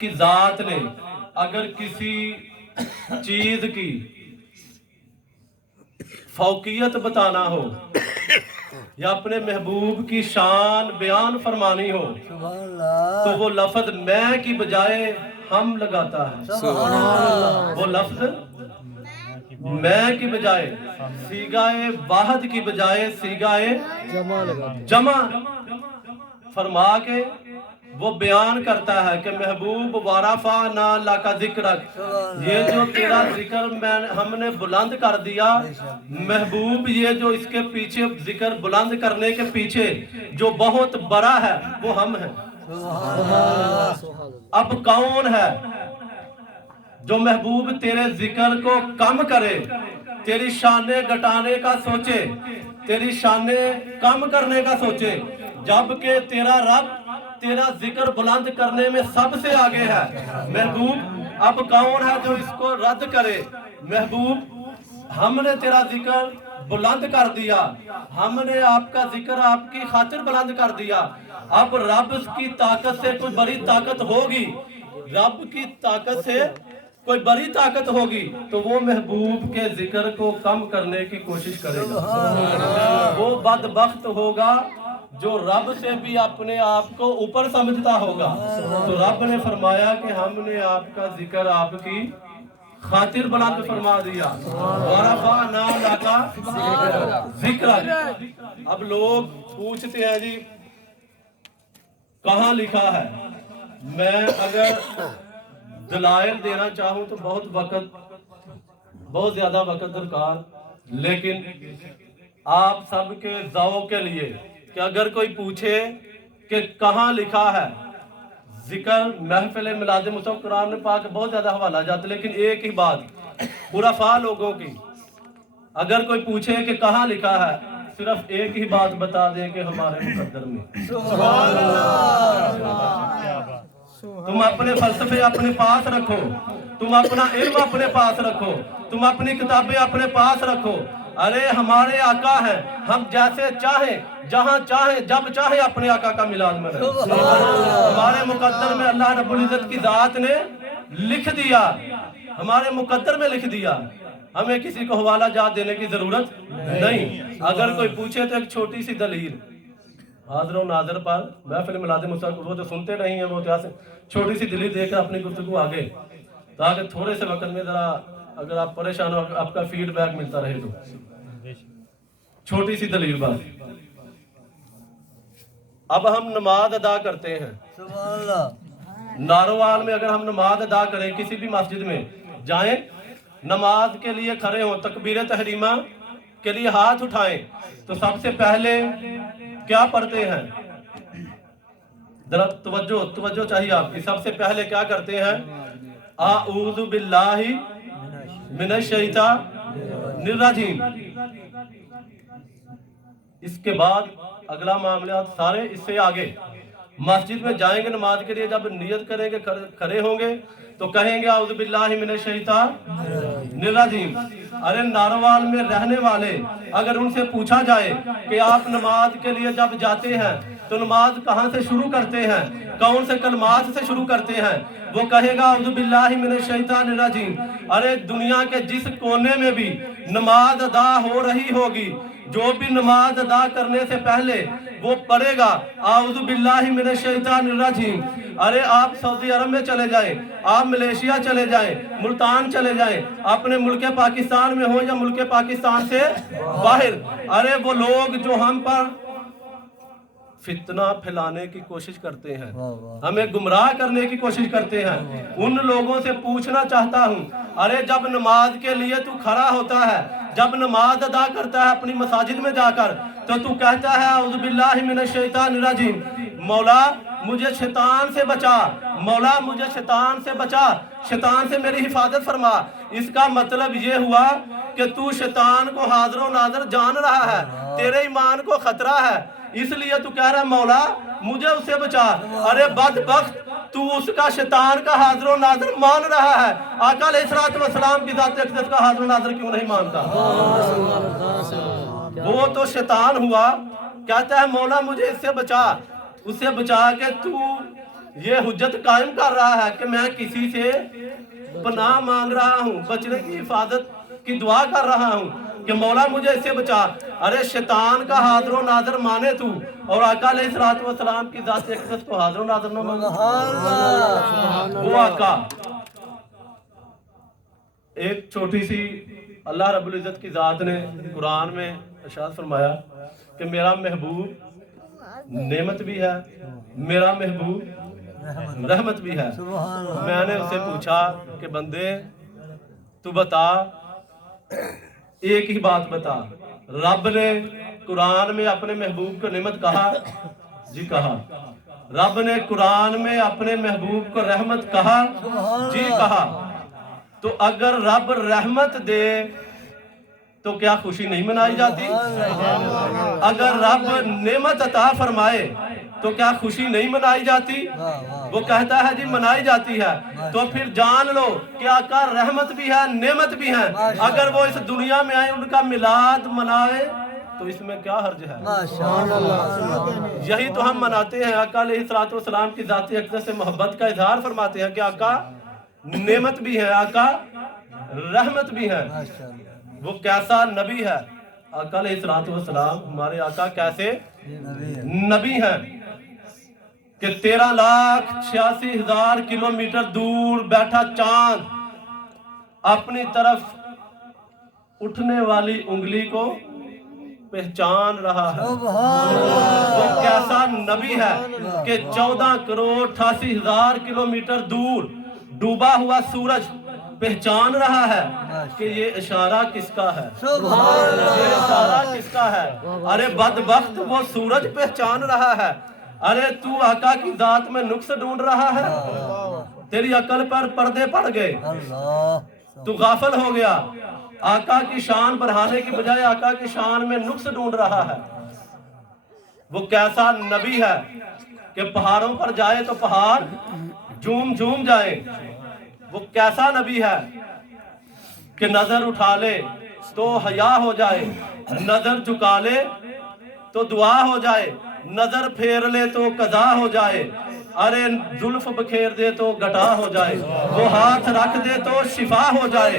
की जात ने अगर किसी चीज की फौकियत बताना हो या अपने महबूब की शान बयान फरमानी हो तो वो लफ्ज मैं की बजाय हम लगाता है। वो लफ्ज मैं की बजाय सीगाए वाहद की बजाय सीगाए जमा फरमा के वो बयान करता है कि महबूब वाराफा ना लाका जिक्रक, ये जो तेरा जिक्र हमने बुलंद कर दिया महबूब, ये जो इसके पीछे जिक्र बुलंद करने के पीछे जो बहुत बड़ा है वो हम हैं। अब कौन है जो महबूब तेरे जिक्र को कम करे, तेरी शाने घटाने का सोचे, तेरी शाने कम करने का सोचे, जबकि तेरा रब तेरा जिक्र बुलंद करने में सबसे आगे है। महबूब अब कौन है जो इसको रद्द करे। महबूब हमने तेरा जिक्र बुलंद कर दिया, हमने आपका जिक्र आपकी खातिर बुलंद कर दिया। अब रब की ताकत से कोई बड़ी ताकत होगी, रब की ताकत से कोई बड़ी ताकत होगी तो वो महबूब के जिक्र को कम करने की कोशिश करेगा। वो बदबख्त होगा जो रब से भी अपने आप को ऊपर समझता होगा। तो रब ने फरमाया कि हमने आपका जिक्र आपकी खातिर बुलंद फरमा दिया। जिक्र। अब लोग पूछते हैं जी कहाँ लिखा है। मैं अगर दलाइल देना चाहूं तो बहुत ज्यादा वक्त दरकार, लेकिन आप सबके ज़ौक़ के लिए कि अगर कोई पूछे कि कहाँ लिखा है जिक्र महफिल मिलाद मुस्तफ़ा, कुरान पाक बहुत ज्यादा हवाला जाते, लेकिन एक ही बात खुराफा लोगों की, अगर कोई पूछे कि कहाँ लिखा है सिर्फ एक ही बात बता दें कि हमारे मुकद्दर में। तुम अपने फलसफे अपने पास रखो, तुम अपना इल्म अपने पास रखो, तुम अपनी किताबें अपने पास रखो। अरे हमारे आका हैं, हम जैसे चाहे जहां चाहे जब चाहे अपने आका का मिलाद में रहे। हमारे मुकद्दर में अल्लाह रब्बुल इज्जत की जात ने लिख दिया, हमारे मुकद्दर में लिख दिया, हमें किसी को हवाला जात देने की जरूरत नहीं। अगर कोई पूछे तो एक छोटी सी दलील हाज़िर नाज़िर पर महफिल मिलाद मुस्तफ़ा, वो तो सुनते नहीं है, वो तो छोटी सी दलील देकर अपनी गुफ्तगू आगे, ताकि थोड़े से वक्त में जरा अगर आप परेशान हो आपका फीडबैक मिलता रहे तो छोटी सी दलील बात। अब हम नमाज अदा करते हैं, नारोवाल में अगर हम नमाज अदा करें, किसी भी मस्जिद में जाएं, नमाज के लिए खड़े हों, तकबीर तहरीमा के लिए हाथ उठाएं, तो सबसे पहले क्या पढ़ते हैं? जरा तवज्जो चाहिए आपकी। सबसे पहले क्या करते हैं? आऊज़ु बिल्लाहि मिनश शैतानिर रजीम। इसके बाद अगला मामला सारे इससे आगे मस्जिद में जाएंगे नमाज के लिए, जब नियत करेंगे खड़े होंगे तो कहेंगे आऊज़ु बिल्लाहि मिनश शैतानिर रजीम। अरे नारोवाल में रहने वाले अगर उनसे पूछा जाए कि आप नमाज के लिए जब जाते हैं तो नमाज कहाँ से शुरू करते हैं, कौन से कलमात से शुरू करते हैं, वो कहेगा आऊज़ु बिल्लाहि मिनश शैतानिर रजीम। अरे दुनिया के जिस कोने में भी नमाज अदा हो रही होगी, जो भी नमाज अदा करने से पहले वो पढ़ेगा आऊज़ु बिल्लाहि मिनश शैतानिर रजीम। अरे आप सऊदी अरब में चले जाएं, आप मलेशिया चले जाएं, मुल्तान चले जाएं, अपने मुल्क पाकिस्तान में हो या मुल्क पाकिस्तान से बाहर, अरे वो लोग जो हम पर फितना फैलाने की कोशिश करते हैं, हमें गुमराह करने की कोशिश करते हैं, उन लोगों से पूछना चाहता हूं, अरे जब नमाज के लिए तू खड़ा होता है, जब नमाज अदा करता है अपनी मसाजिद में जाकर, तो तू कहता है आऊज़ु बिल्लाहि मिनश शैतानिर रजीम, मौला मुझे शैतान से बचा, मौला मुझे शैतान से बचा, शैतान से मेरी हिफाजत फरमा। इसका मतलब ये हुआ कि तू शैतान को हाज़िर नाज़िर जान रहा है, तेरे ईमान को खतरा है, इसलिए तू कह रहा है मौला मुझे उससे बचा। अरे बदबख्त, तू उसका शैतान का हाज़िर नाज़िर मान रहा है, आका अलैहिस्सलातु वस्सलाम की ज़ात अक़दस का हाज़िर नाज़िर क्यों नहीं मानता? वो तो शैतान हुआ, कहता है मौला मुझे इससे बचा, उससे बचा के तू ये हुज्जत कायम कर रहा है कि मैं किसी से पनाह मांग रहा हूँ, बचने की हिफाजत की दुआ कर रहा हूँ कि मौला मुझे इससे बचा। अरे शैतान का हाज़िर नाज़िर माने तू, और आका अलैहिस्सलातु वस्सलाम की ज़ात अक़दस को हाज़िर नाज़िर न माने। वो आका एक छोटी सी अल्लाह रब्बुल इज़्ज़त की ज़ात ने कुरान में इरशाद फरमाया कि मेरा महबूब नेमत भी है, मेरा महबूब रहमत भी है। मैंने उससे पूछा कि बंदे तू बता, एक ही बात बता, रब ने कुरान में अपने महबूब को नेमत कहा? जी कहा। रब ने कुरान में अपने महबूब को रहमत कहा? जी कहा। तो अगर रब रहमत दे तो क्या खुशी नहीं मनाई जाती? अगर रब नेमत अता फरमाए तो क्या खुशी नहीं मनाई जाती? वो कहता है जी मनाई जाती है। तो फिर जान लो कि आका रहमत भी है, नेमत भी है। अगर वो इस दुनिया में आए, उनका मिलाद मनाए तो इसमें क्या हर्ज है? यही तो हम मनाते हैं। आका अलैहिस्सलातु वस्सलाम की ज़ात अक़दस से मोहब्बत का इजहार फरमाते हैं कि आका नेमत भी है, आका रहमत भी है। वो कैसा नबी है आका अलैहिस्सलातु वस्सलाम, हमारे आका कैसे नबी हैं कि 13,86,000 किलोमीटर दूर बैठा चांद अपनी तरफ उठने वाली उंगली को पहचान रहा है। वो कैसा नबी है कि 14,88,000 किलोमीटर दूर डूबा हुआ सूरज पहचान रहा है कि ये इशारा किसका है, ये इशारा किसका है। अरे बदबख्त वो सूरज पहचान रहा है। अरे तू आका की जात में नुक्स ढूंढ रहा है, तेरी अकल पर पर्दे पड़ गए, तू गाफिल हो गया। आका की शान बढ़ाने की बजाय आका की शान में नुक्स ढूंढ रहा है। वो कैसा नबी है कि पहाड़ों पर जाए तो पहाड़ झूम झूम जाए। वो कैसा नबी है कि नजर उठा ले तो हया हो जाए, नजर झुका ले तो दुआ हो जाए, नजर फेर ले तो कज़ा हो जाए। अरे जुल्फ बखेर दे तो गटा हो जाए, वो हाथ रख दे तो शिफा हो जाए।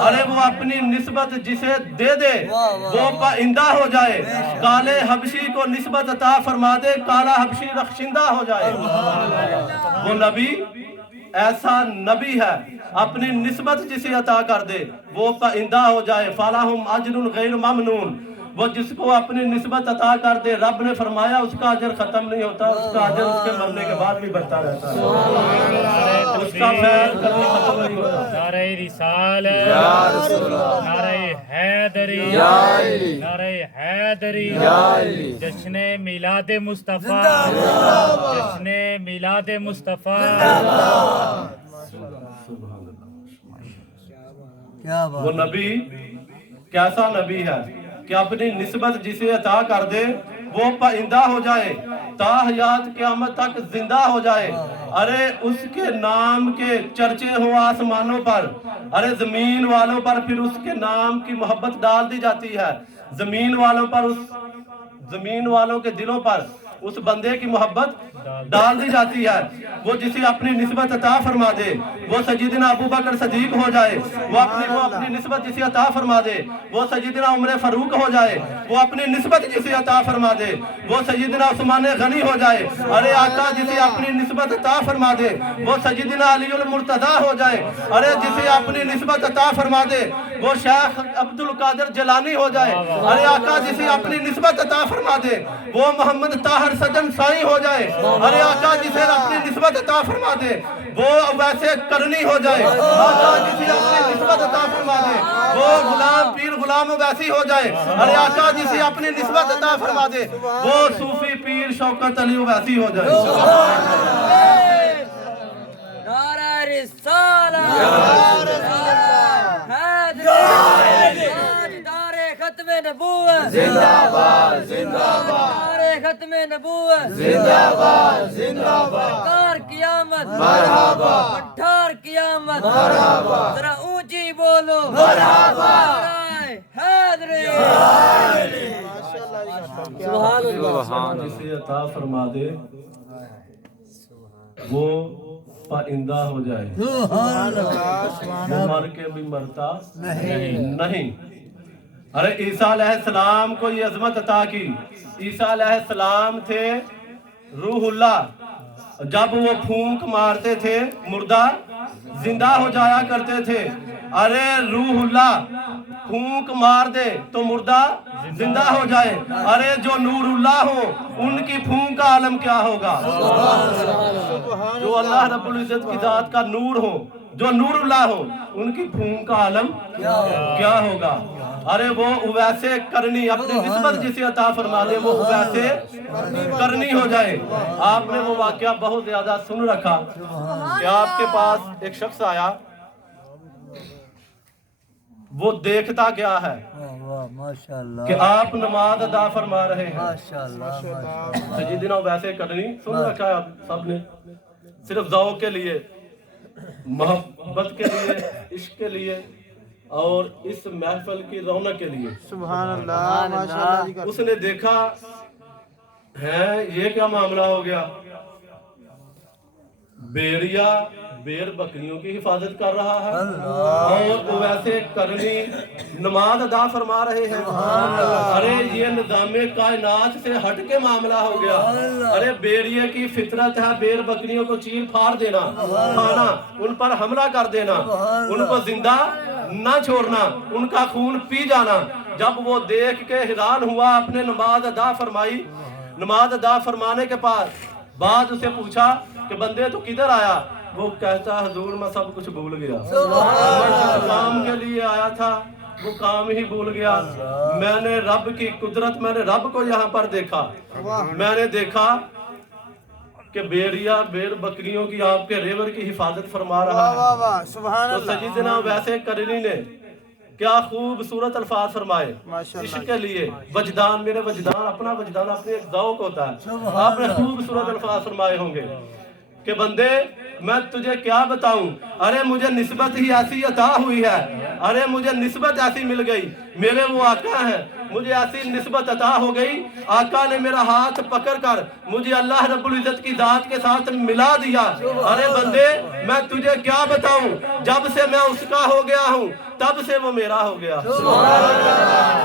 अरे वो अपनी निस्बत जिसे दे दे वो पाइंदा हो जाए। काले हबशी को निस्बत अता फरमा दे, काला हबशी रखशिंदा हो जाए। वो नबी ऐसा नबी है, अपनी निस्बत जिसे अता कर दे वो पाइंदा हो जाए। फालाहुम अजरुन गैर ममनून, वो जिसको अपनी निस्बत अता कर दे रब ने फरमाया उसका अजर खत्म नहीं होता, उसका अजर उसके मरने के बाद भी बढ़ता रहता है, उसका फैल कभी खत्म नहीं होता। नारे रिसालत, नारे हैदरी, नारे हैदरी, जश्ने मिलाद मुस्तफा, जश्ने मिलाद मुस्तफा। वो नबी कैसा नबी है कि अपनी निस्बत जिसे अता कर दे वो पाइंदा हो जाए, ताहयात क़यामत तक जिंदा हो जाए। अरे उसके नाम के चर्चे हो आसमानों पर, अरे जमीन वालों पर फिर उसके नाम की मोहब्बत डाल दी जाती है। जमीन वालों पर, उस जमीन वालों के दिलों पर उस बंदे की मोहब्बत डाल दी जाती है। वो जिसे अपनी निस्बत अता फरमा दे वो सय्यदना अबू बकर सदीक हो जाए, वो अपनी निस्बत जिसे अता फरमा दे वो सय्यदना उमर फारूक हो जाए, वो अपनी निस्बत जिसे अता फरमा दे वो सय्यदना उस्मान गनी हो जाए। अरे आका जिसे अपनी निस्बत अता फरमा दे वो सय्यदना अलीउल मुर्तज़ा हो जाए। अरे जिसे अपनी निस्बत अता फरमा दे वो शेख अब्दुल कादिर जिलानी हो जाए। अरे आका जिसे अपनी निस्बत अता फरमा दे वो मोहम्मद ताहिर सजन साई हो जाए। अरे आका जिसे अपनी निस्बत अता फरमा दे वो वैसे करनी हो जाए। आका जिसे अपनी निस्बत अता फरमा दे वो गुलाम पीर गुलाम वैसी हो जाए। अरे आका जिसे अपनी निस्बत अता फरमा दे वो सूफी पीर शौकत अली वैसी हो जाए। नारा रिसालत, ताजदारे खत्मे नबूवत जिंदाबाद जिंदाबाद, तारे खत्मे नबूवत जिंदाबाद जिंदाबाद, कार कियामत मरहबा, पठार कियामत मरहबा, जरा ऊंची बोलो मरहबा, हैदरी सुभान अल्लाह। जिसे अता फरमा दे वो पाइंदा हो जाए, वो मर के भी मरता नहीं। अरे ईसा अलैहिस्सलाम को ये अजमत अता की। ईसा अलैहिस्सलाम थे रूहुल्लाह, जब वो फूंक मारते थे मुर्दा जिंदा हो जाया करते थे। अरे रूहुल्लाह फूंक मार दे तो मुर्दा जिंदा हो जाए। अरे जो नूरुल्लाह हो उनकी फूंक का आलम क्या होगा? जो अल्लाह रब्बुल इज्जत की जात का नूर हो, जो नूरुल्लाह हो, उनकी फूंक का आलम क्या होगा? अरे वो वैसे करनी अपनी निस्बत जिसे अता फरमा दे, वो वैसे करनी हो जाए। आपने वो वाकया बहुत ज्यादा सुन रखा कि आपके पास एक शख्स आया, वो देखता क्या है माशाल्लाह कि आप नमाज अदा फरमा रहे हैं। माशाल्लाह सजीदना वैसे करनी सुन रखा है आप सबने, सिर्फ ज़ौक़ के लिए, मोहब्बत के लिए, इश्क के लिए और इस महफिल की रौनक के लिए। सुभान अल्लाह माशाल्लाह जी। उसने देखा है ये क्या मामला हो गया, बेरिया बेर बकरियों की हिफाजत कर रहा है और वो वैसे करनी नमाज अदा फरमा रहे हैं। अरे ये निज़ामे कायनात से हट के मामला हो गया। अरे बेरिए की फितरत है बेर बकरियों को चीर फाड़ देना, खाना, उन पर हमला कर देना, उनको जिंदा ना छोड़ना, उनका खून पी जाना। जब वो देख के हैरान हुआ, अपने नमाज अदा फरमाई। नमाज अदा फरमाने के बाद उसे पूछा कि बंदे तो किधर आया? वो कहता हुजूर मैं सब कुछ भूल गया, मैं काम के लिए आया था, वो काम ही भूल गया। मैंने रब की कुदरत, मैंने रब को यहाँ पर देखा। मैंने देखा कि बेरिया बेर बकरियों की आपके रेवर की हिफाजत फरमा रहा है। सुभान तो सजीदना वैसे करनी ने क्या खूबसूरत अल्फाज फरमाए इश्क के लिए। वजदान, मेरे वजदान, अपना वजदान अपने एक ज़ौक़ होता है। आपने खूबसूरत अल्फाज फरमाए होंगे कि बंदे मैं तुझे क्या बताऊं, अरे मुझे निस्बत ही ऐसी अता हुई है, अरे मुझे निस्बत ऐसी मिल गई, मेरे वो आका हैं, मुझे ऐसी निस्बत अता हो गई। आका ने मेरा हाथ पकड़ कर मुझे अल्लाह रब्बुल इज्जत की जात के साथ मिला दिया। अरे बंदे मैं तुझे क्या बताऊं, जब से मैं उसका हो गया हूं तब से वो मेरा हो गया।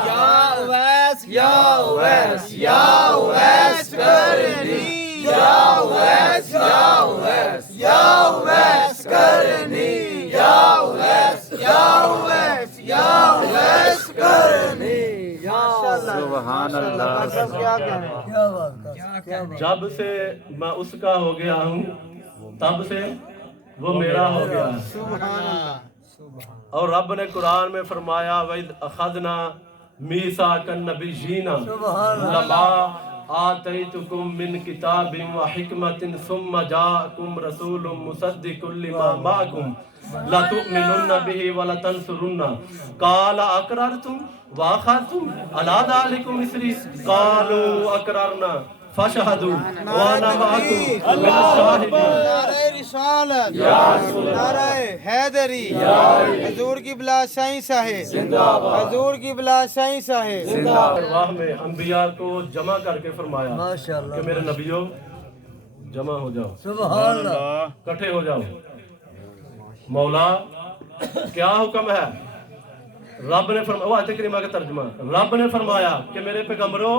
या उवैस या उवैस या उवैस करनी, या उवैस या उवैस या उवैस करनी, या उवैस या उवैस या उवैस करनी। सुभान अल्लाह। सब क्या कह रहे हैं? क्या बात है? जब से मैं उसका हो गया हूँ तब से वो मेरा हो गया है। सुभान अल्लाह। और रब ने कुरान में फरमाया वइद अखदना मीसाकन नबिय्यीना लमा आतैतुकुम मिन किताबिन व हिकमतिन सुम्मा जाअकुम रसूलुम मुसद्दिकुल लिमा माअकुम ला तुमिनुन्ना बिही व ला तंसुरुन्ना काल अकररतुम व अखरतुम अला दालिकुम इसरी कालू अकररना फशहदू व अना माअकुम मिन शाहिदीन। नारे रिसालत, नारे हैदरी, हजूर की बिलाशाही साहिब, हजूर की बिलाशाही साहिब। वाह में अंबिया को जमा करके फरमाया माशाल्लाह कि मेरे नबियों जमा हो जाओ, सुभान अल्लाह इकट्ठे हो जाओ। मौला क्या हुक्म है? रब ने फरमाया, वो आयत करीमा का तर्जुमा, रब ने फरमाया कि मेरे पैगंबरों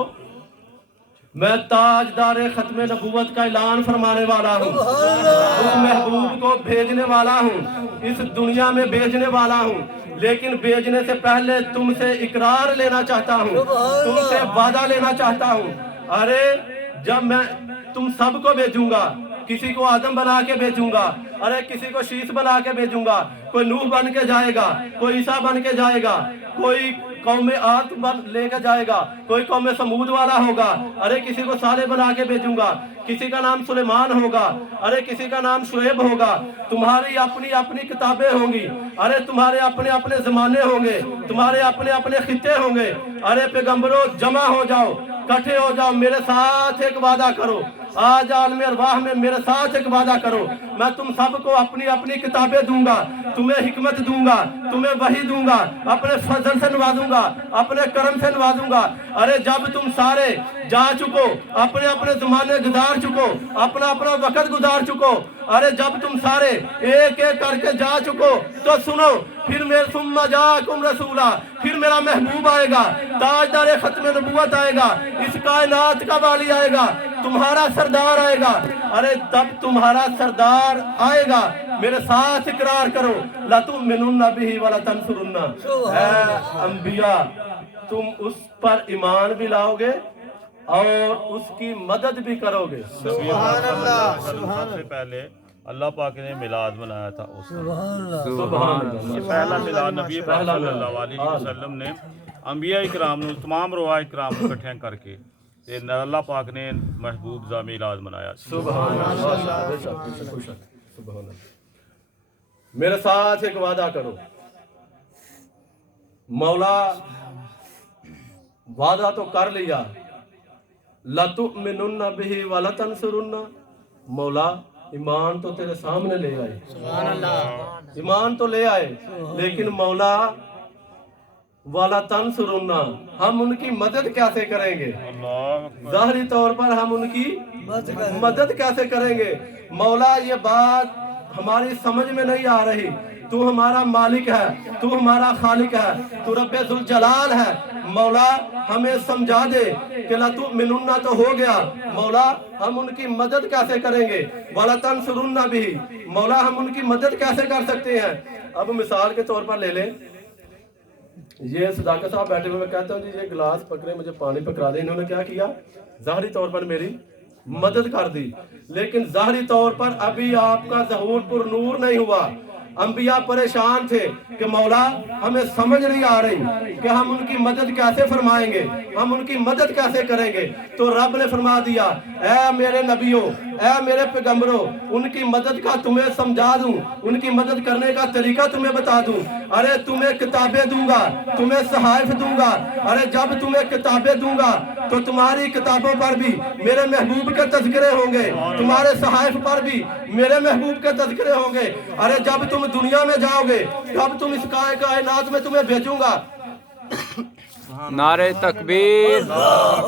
मैं ताजदार खत्म नबूवत का ऐलान फरमाने वाला हूँ, उस महबूब को भेजने वाला हूँ, इस दुनिया में भेजने वाला हूँ। लेकिन भेजने से पहले तुमसे इकरार लेना चाहता हूँ, तुमसे वादा लेना चाहता हूँ। अरे जब मैं तुम सबको भेजूंगा, किसी को आदम बना के भेजूंगा, अरे किसी को शीश बना के भेजूंगा, कोई नूह बन के जाएगा, कोई ईसा बन के जाएगा, कोई कौम आद बन लेकर जाएगा, कोई कौम समूद वाला होगा, अरे किसी को साले बना के भेजूंगा, किसी का नाम सुलेमान होगा, अरे किसी का नाम शुएब होगा। तुम्हारी अपनी अपनी किताबें होंगी, अरे तुम्हारे अपने अपने जमाने होंगे, तुम्हारे अपने अपने खित्ते होंगे। अरे पैगंबरों जमा हो जाओ, इकट्ठे हो जाओ, मेरे साथ एक वादा करो, आज आलम अरवाह में मेरे साथ एक वादा करो, मैं तुम सबको अपनी अपनी किताबें दूंगा, तुम्हें हिकमत दूंगा, तुम्हें वही दूंगा, अपने फजल से नवाजूंगा, अपने करम से नवाजूंगा। अरे जब तुम सारे जा चुको, अपने अपने जमाने गुजार चुको, अपना अपना वक्त गुजार चुको, अरे जब तुम सारे एक एक करके जा चुको तो सुनो, फिर मेरे सुम्मा जाकुम रसूला, फिर मेरा महबूब आएगा, ताजदार खत्म नबूवत आएगा, इस कायनात का वाली आएगा, तुम्हारा सरदार आएगा। अरे तब तुम्हारा सरदार आएगा, मेरे साथ इकरार करो, ला तुमिनुन्ना बिही वला तंसुरुन्ना। ऐ अंबिया, तुम उस पर ईमान भी लाओगे और उसकी मदद भी करोगे। सुभान अल्लाह, सुभान सबसे पहले अल्लाह पाक ने मिलाद मनाया था उस सुभान ये पहला मिलाद नबी पाक पहला सल्लल्लाहु अलैहि वसल्लम ने अंबिया इकराम ਨੂੰ तमाम रुआ इकराम ਨੂੰ ਇਕੱਠਿਆਂ ਕਰਕੇ ਤੇ अल्लाह पाक ने महबूब दा मिलाद मनाया सुभान अल्लाह। सुभान अल्लाह। मेरे साथ एक वादा करो, मौला वादा तो कर लिया, लतुमिनुन्ना बिही वला तंसुरुन्ना, मौला ईमान तो तेरे सामने ले आए, ईमान तो ले आए, लेकिन मौला वाला तंसुरुन्ना, हम उनकी मदद कैसे करेंगे? अल्लाह ज़ाहिरी तौर पर हम उनकी मदद कैसे करेंगे? मौला ये बात हमारी समझ में नहीं आ रही। तू हमारा मालिक है, तू हमारा खालिक है, तू रब्बे जुल जलाल है। मौला हमें समझा दे कि ला तू मिनुन्ना तो हो गया, मौला हम उनकी मदद कैसे करेंगे? वाला तंसुरुन्ना भी, मौला हम उनकी मदद कैसे कर सकते हैं? अब मिसाल के तौर पर ले लें, ये सदाकत साहब बैठे हुए, मैं कहता हूँ जी ये गिलास पकड़े, मुझे पानी पकड़ा दे। इन्होंने क्या किया? ज़ाहिरी तौर पर मेरी मदद कर दी, लेकिन ज़ाहिरी तौर पर अभी आपका ज़हूर पुर नूर नहीं हुआ। अंबिया परेशान थे कि मौला हमें समझ नहीं आ रही कि हम उनकी मदद कैसे फरमाएंगे, हम उनकी मदद कैसे करेंगे। तो रब ने फरमा दिया, ऐ मेरे नबियों, ऐ मेरे पैगंबरों, उनकी मदद का तुम्हें समझा दूं, उनकी मदद करने का तरीका तुम्हें बता दूं। अरे तुम्हें किताबें दूंगा, तुम्हें सहाइफ दूंगा। अरे जब तुम्हें किताबें दूंगा तो तुम्हारी किताबों पर भी मेरे महबूब के तज़किरे होंगे, तुम्हारे सहाइफ पर भी मेरे महबूब के तज़किरे होंगे। अरे जब तुम दुनिया में जाओगे, तब तुम इस कायनात में तुम्हें भेजूंगा। नारे तकबीर।